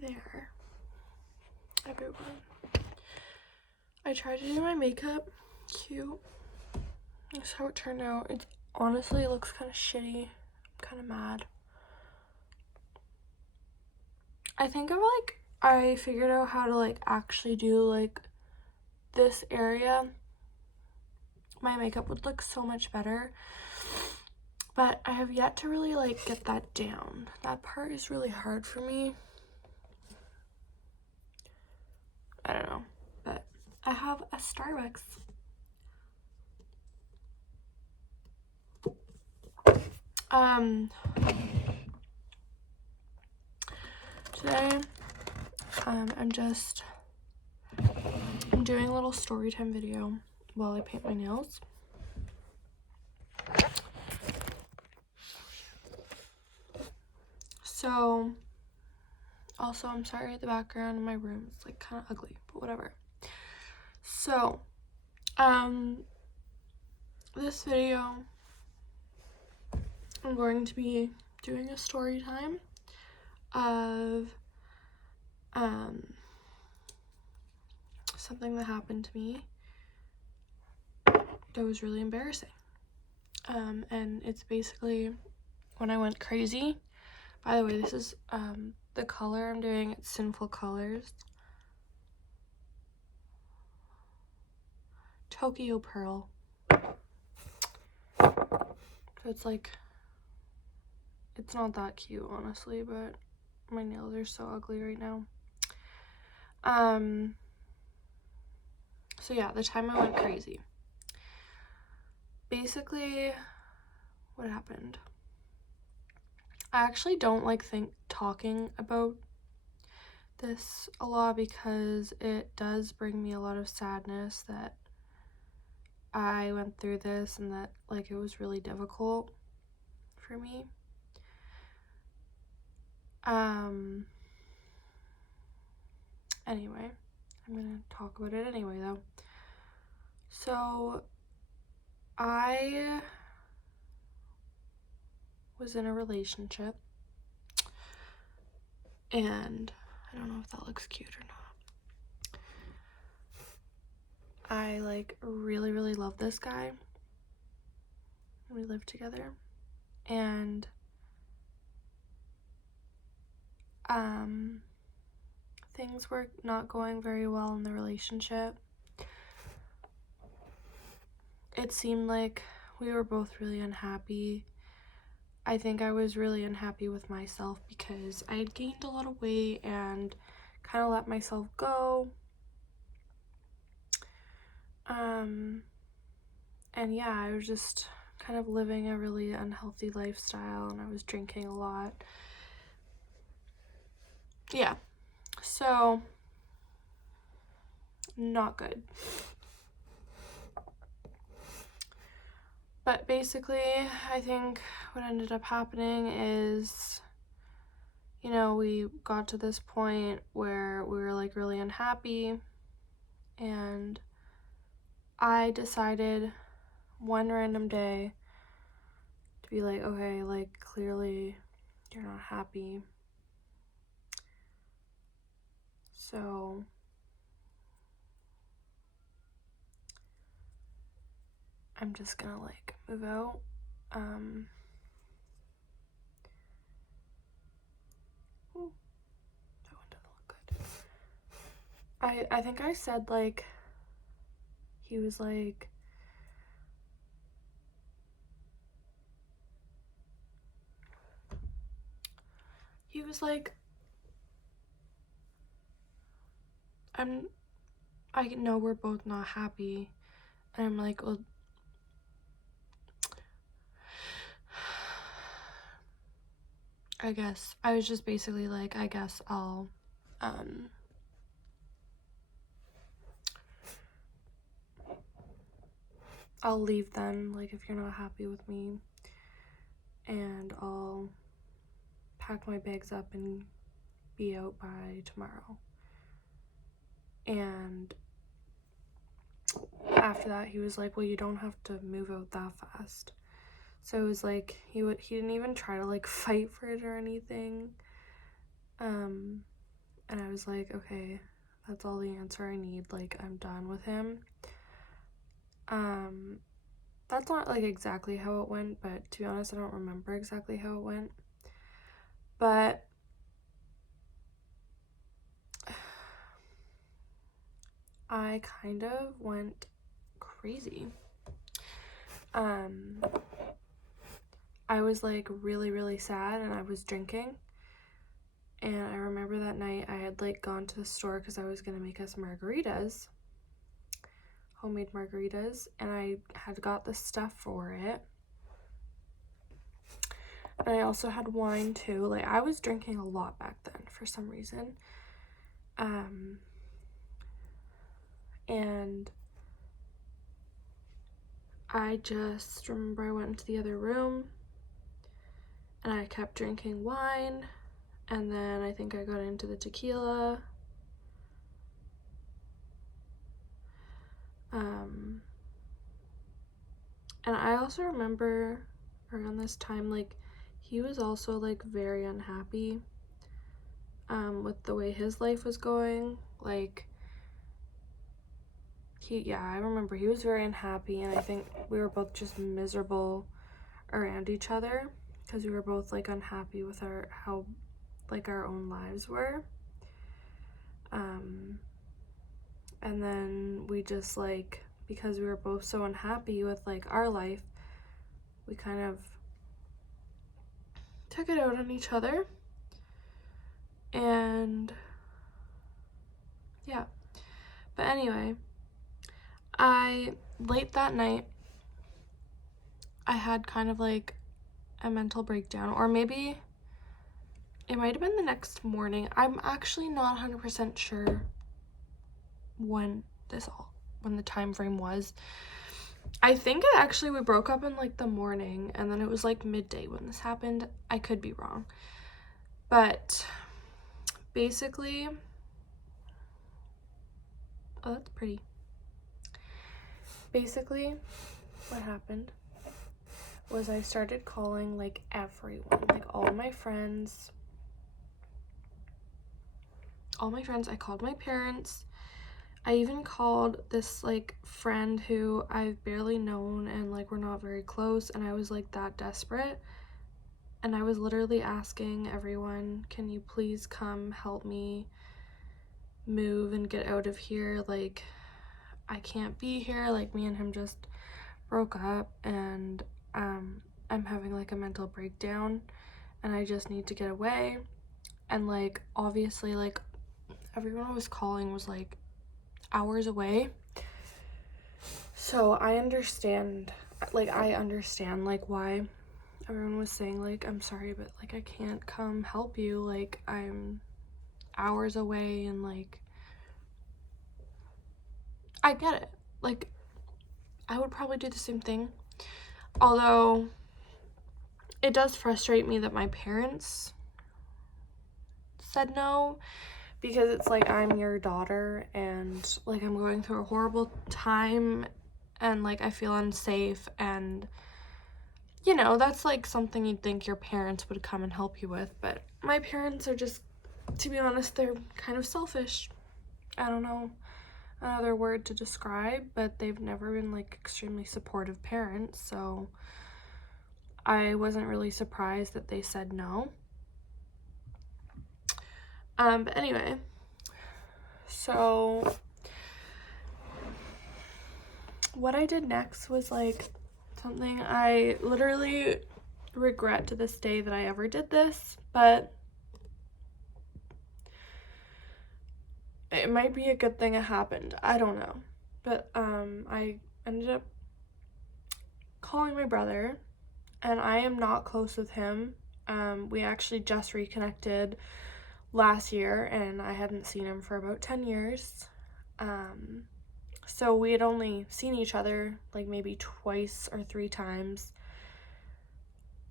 there, everyone. I tried to do my makeup cute. That's how it turned out. It honestly looks kind of shitty. I'm kind of mad. I think I figured out how to like actually do like this area. My makeup would look so much better. But I have yet to really like get that down. That part is really hard for me. I don't know. But I have a Starbucks. Today, I'm doing a little story time video while I paint my nails. So, also, I'm sorry the background in my room is like kind of ugly, but whatever. So, this video, I'm going to be doing a story time of something that happened to me that was really embarrassing. And it's basically when I went crazy. By the way, this is the color I'm doing. It's Sinful Colors. Tokyo Pearl. So it's like, it's not that cute, honestly, but my nails are so ugly right now. So yeah, the time I went crazy. Basically, what happened? I actually don't like talking about this a lot because it does bring me a lot of sadness that I went through this and that like it was really difficult for me. Anyway, I'm gonna talk about it anyway though. So I was in a relationship and I don't know if that looks cute or not. I like really, really love this guy. We live together and things were not going very well in the relationship. It seemed like we were both really unhappy. I think I was really unhappy with myself because I had gained a lot of weight and kind of let myself go. And yeah, I was just kind of living a really unhealthy lifestyle and I was drinking a lot. Yeah, so not good. But basically, I think what ended up happening is, you know, we got to this point where we were like really unhappy and I decided one random day to be like, okay, like clearly you're not happy. So I'm just gonna like move out. Ooh, that one doesn't look good. I think I said like he was like I know we're both not happy, and I'm like, well, I guess I was just basically like, I guess I'll leave then, like if you're not happy with me, and I'll pack my bags up and be out by tomorrow. And after that he was like, well, you don't have to move out that fast. So it was like he didn't even try to like fight for it or anything. And I was like, okay, that's all the answer I need. Like, I'm done with him. That's not like exactly how it went, but to be honest, I don't remember exactly how it went. But I kind of went crazy. I was like really, really sad, and I was drinking. And I remember that night I had like gone to the store because I was gonna make us margaritas, homemade margaritas, and I had got the stuff for it. And I also had wine too. Like, I was drinking a lot back then for some reason. And I just remember I went into the other room and I kept drinking wine, and then I think I got into the tequila. And I also remember around this time, like, he was also like very unhappy with the way his life was going. Like, I remember he was very unhappy, and I think we were both just miserable around each other because we were both like unhappy with how like our own lives were. And then we just, like, because we were both so unhappy with like our life, we kind of took it out on each other. And yeah, but anyway, late that night, I had kind of like a mental breakdown, or maybe it might have been the next morning. I'm actually not 100% sure when the time frame was. I think it actually, we broke up in like the morning, and then it was like midday when this happened. I could be wrong, but basically, oh, that's pretty. Basically, what happened was I started calling like everyone, like all my friends. I called my parents. I even called this like friend who I've barely known, and like we're not very close, and I was like that desperate. And I was literally asking everyone, can you please come help me move and get out of here? Like, I can't be here. Like, me and him just broke up, and I'm having like a mental breakdown, and I just need to get away. And like, obviously, like, everyone I was calling was like hours away. So I understand like why everyone was saying like, I'm sorry, but like I can't come help you. Like, I'm hours away, and like, I get it. Like, I would probably do the same thing. Although it does frustrate me that my parents said no, because it's like, I'm your daughter, and like I'm going through a horrible time, and like I feel unsafe, and you know, that's like something you'd think your parents would come and help you with. But my parents are just, to be honest, they're kind of selfish. I don't know another word to describe, but they've never been like extremely supportive parents, so I wasn't really surprised that they said no. But anyway, so what I did next was like something I literally regret to this day that I ever did this, but it might be a good thing it happened. I don't know. But I ended up calling my brother, and I am not close with him. We actually just reconnected last year, and I hadn't seen him for about 10 years. So we had only seen each other like maybe twice or 3 times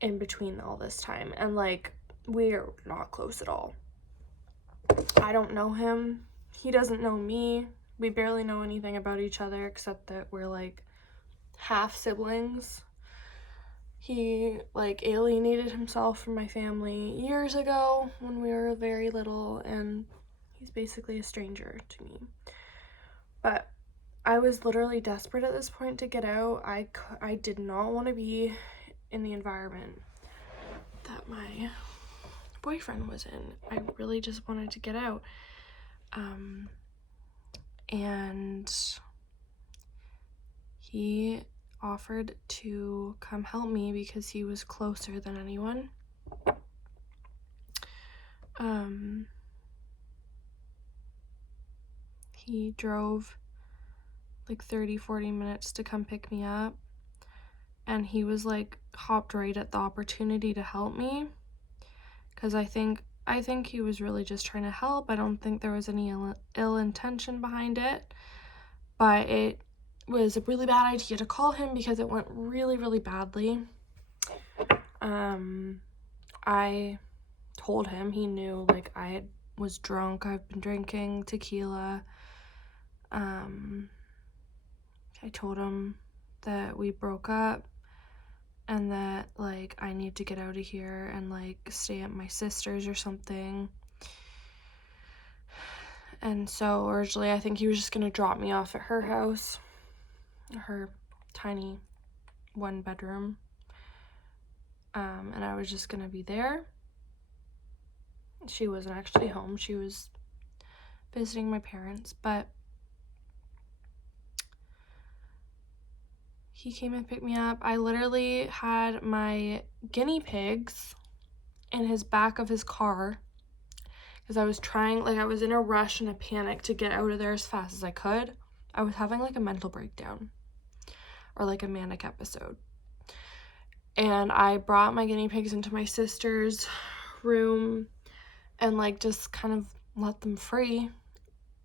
in between all this time, and like, we're not close at all. I don't know him, he doesn't know me. We barely know anything about each other except that we're like half siblings. He like alienated himself from my family years ago when we were very little, and He's basically a stranger to me. But I was literally desperate at this point to get out. I did not want to be in the environment that my boyfriend was in. I really just wanted to get out. And he offered to come help me because he was closer than anyone. He drove like 30-40 minutes to come pick me up, and he was like hopped right at the opportunity to help me, because I think he was really just trying to help. I don't think there was any ill intention behind it, but it was a really bad idea to call him because it went really, really badly. I told him, he knew, like, I was drunk. I've been drinking tequila. I told him that we broke up and that, like, I need to get out of here and, like, stay at my sister's or something. And so originally I think he was just gonna drop me off at her house, her tiny 1-bedroom, and I was just gonna be there. She wasn't actually home. She was visiting my parents, but he came and picked me up. I literally had my guinea pigs in his back of his car because I was trying, like, I was in a rush and a panic to get out of there as fast as I could. I was having like a mental breakdown or like a manic episode. And I brought my guinea pigs into my sister's room and like just kind of let them free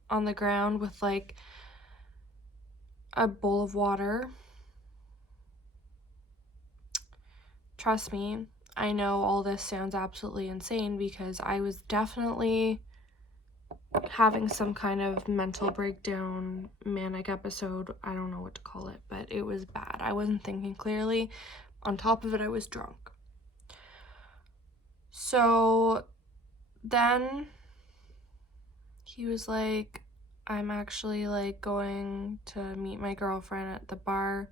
on the ground with like a bowl of water. Trust me, I know all this sounds absolutely insane because I was definitely having some kind of mental breakdown, manic episode. I don't know what to call it, but it was bad. I wasn't thinking clearly. On top of it, I was drunk. So then he was like, I'm actually like going to meet my girlfriend at the bar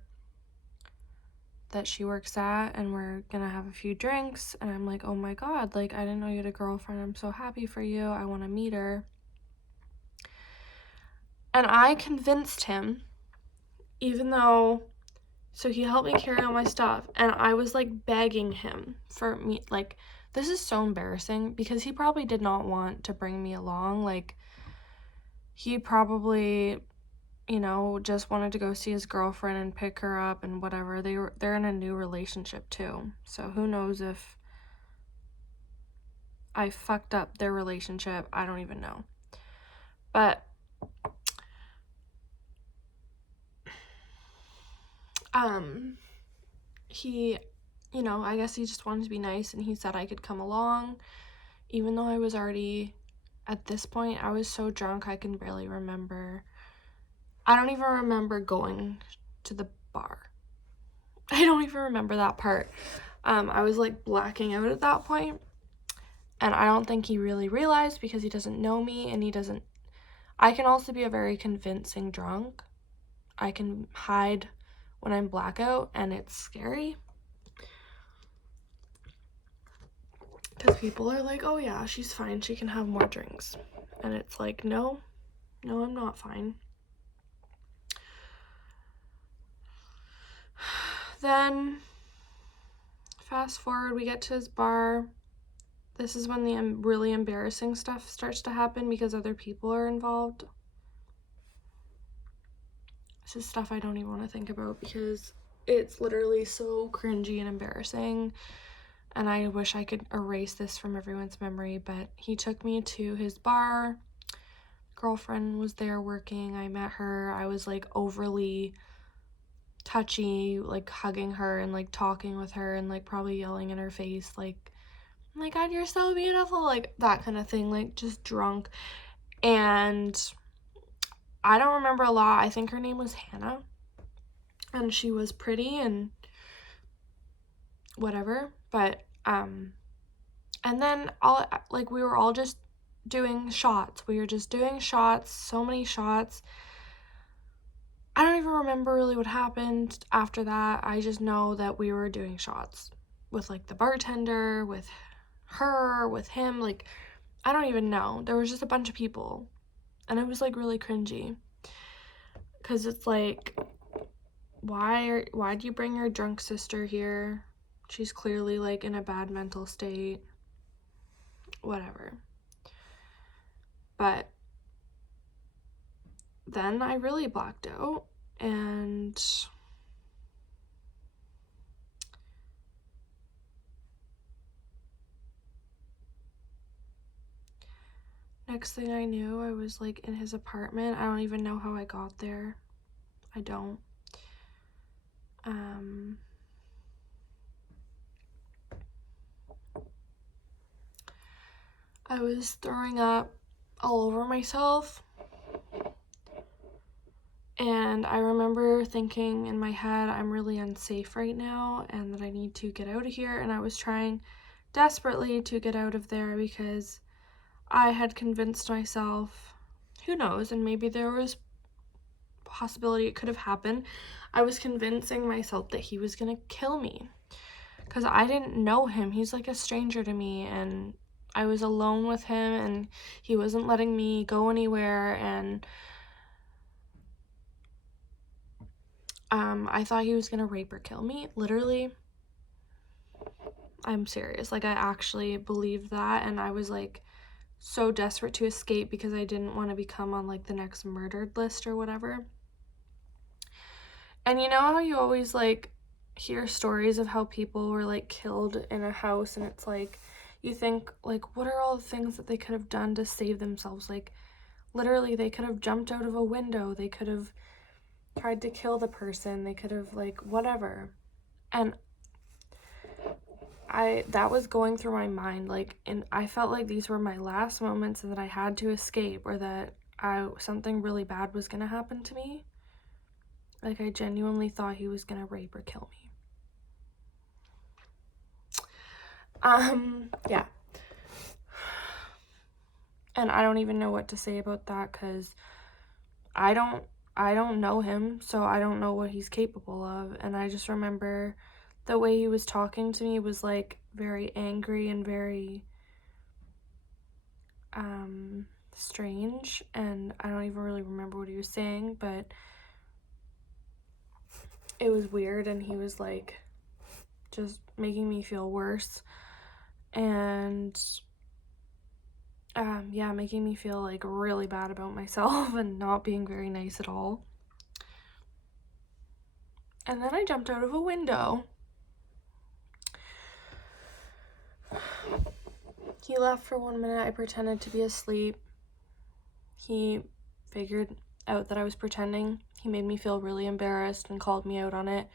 that she works at, and we're gonna have a few drinks. And I'm like, oh my god, like, I didn't know you had a girlfriend. I'm so happy for you. I want to meet her. And I convinced him, even though, so he helped me carry all my stuff, and I was like begging him for me, like, this is so embarrassing because he probably did not want to bring me along. Like, he probably, you know, just wanted to go see his girlfriend and pick her up and whatever. They're in a new relationship too, so who knows if I fucked up their relationship. I don't even know. But he, you know, I guess he just wanted to be nice, and he said I could come along, even though I was already, at this point, I was so drunk I can barely remember. I don't even remember going to the bar. I don't even remember that part. I was like blacking out at that point, and I don't think he really realized because he doesn't know me, and I can also be a very convincing drunk. I can hide when I'm blackout, and it's scary because people are like, oh yeah, she's fine, she can have more drinks, and it's like, no, I'm not fine. Then fast forward, we get to his bar. This is when the really embarrassing stuff starts to happen because other people are involved. This is stuff I don't even want to think about because it's literally so cringy and embarrassing, and I wish I could erase this from everyone's memory. But he took me to his bar. Girlfriend was there working. I met her. I was like overly touchy, like hugging her and like talking with her and like probably yelling in her face like, oh my god, you're so beautiful, like that kind of thing, like just drunk. And I don't remember a lot. I think her name was Hannah, and she was pretty and whatever. But and then we were all just doing shots. We were just doing shots, so many shots. I don't even remember really what happened after that. I just know that we were doing shots with like the bartender, with her, with him. Like, I don't even know. There was just a bunch of people. And it was like really cringy. Because it's like, why do you bring your drunk sister here? She's clearly like in a bad mental state. Whatever. But then I really blacked out, and next thing I knew, I was like in his apartment. I don't even know how I got there. I don't. I was throwing up all over myself. And I remember thinking in my head, I'm really unsafe right now and that I need to get out of here. And I was trying desperately to get out of there because I had convinced myself, who knows, and maybe there was possibility it could have happened. I was convincing myself that he was gonna kill me because I didn't know him. He's like a stranger to me, and I was alone with him, and he wasn't letting me go anywhere, and I thought he was gonna rape or kill me. Literally, I'm serious. Like, I actually believed that, and I was like so desperate to escape because I didn't want to become on like the next murdered list or whatever. And you know how you always like hear stories of how people were like killed in a house, and it's like you think like, what are all the things that they could have done to save themselves? Like, literally, they could have jumped out of a window, they could have tried to kill the person, they could have like whatever. And that was going through my mind, like, and I felt like these were my last moments and that I had to escape, or that something really bad was gonna happen to me. Like, I genuinely thought he was gonna rape or kill me. Yeah. And I don't even know what to say about that because I don't know him, so I don't know what he's capable of. And I just remember the way he was talking to me was like very angry and very strange, and I don't even really remember what he was saying, but it was weird, and he was like just making me feel worse, and yeah, making me feel like really bad about myself and not being very nice at all. And then I jumped out of a window. He left for 1 minute. I pretended to be asleep. He figured out that I was pretending. He made me feel really embarrassed and called me out on it.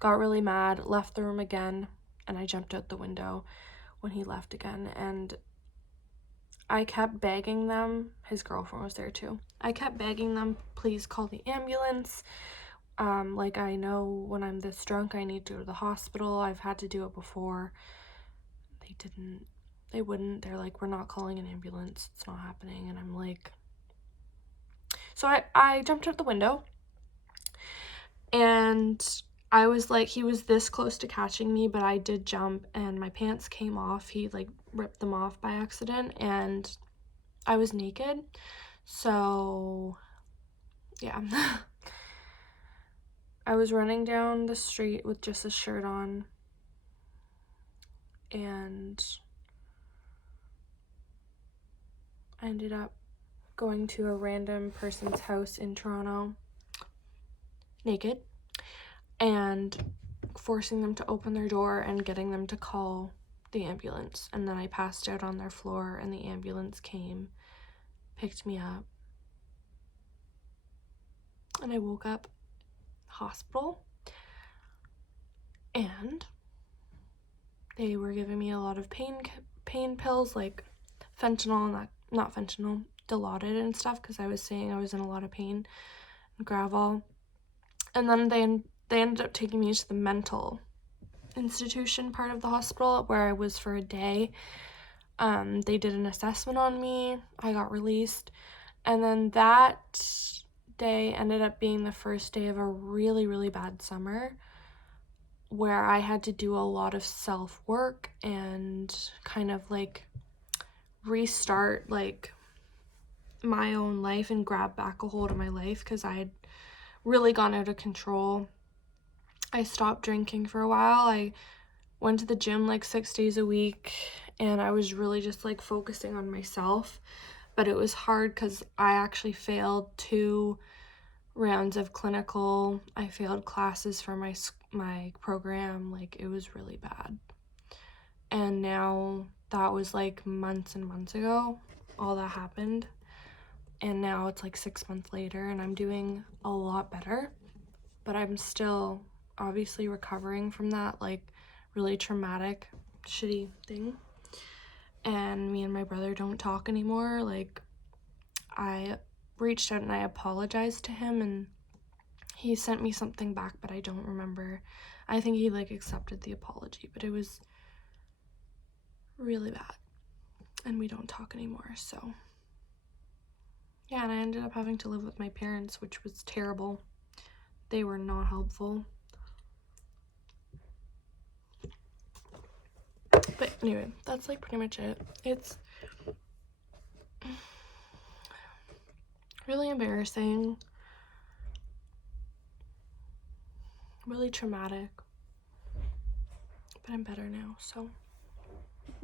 Got really mad, left the room again, and I jumped out the window when he left again. And I kept begging them. His girlfriend was there too. I kept begging them, please call the ambulance. Like, I know when I'm this drunk, I need to go to the hospital. I've had to do it before. They wouldn't. They're like, we're not calling an ambulance. It's not happening. And I'm like, so I jumped out the window, and I was like, he was this close to catching me, but I did jump, and my pants came off. He like ripped them off by accident, and I was naked. So yeah. I was running down the street with just a shirt on, and I ended up going to a random person's house in Toronto naked and forcing them to open their door and getting them to call the ambulance. And then I passed out on their floor, and the ambulance came, picked me up, and I woke up hospital, and they were giving me a lot of pain pills, like fentanyl, not fentanyl, Dilaudid and stuff, because I was saying I was in a lot of pain, and Gravol. And then they ended up taking me to the mental institution part of the hospital, where I was for a day. They did an assessment on me. I got released. And then that day ended up being the first day of a really, really bad summer where I had to do a lot of self-work and kind of like restart like my own life and grab back a hold of my life because I had really gone out of control. I stopped drinking for a while. I went to the gym like 6 days a week and I was really just like focusing on myself. But it was hard because I actually failed 2 rounds of clinical. I failed classes for my program. Like, it was really bad. And now that was like months and months ago, all that happened. And now it's like 6 months later and I'm doing a lot better. But I'm still obviously recovering from that like really traumatic, shitty thing. And me and my brother don't talk anymore. Like, I reached out and I apologized to him and he sent me something back, but I don't remember. I think he like accepted the apology, but it was really bad and we don't talk anymore. So yeah, and I ended up having to live with my parents, which was terrible. They were not helpful. But anyway, that's like pretty much it. It's really embarrassing, really traumatic, but I'm better now, so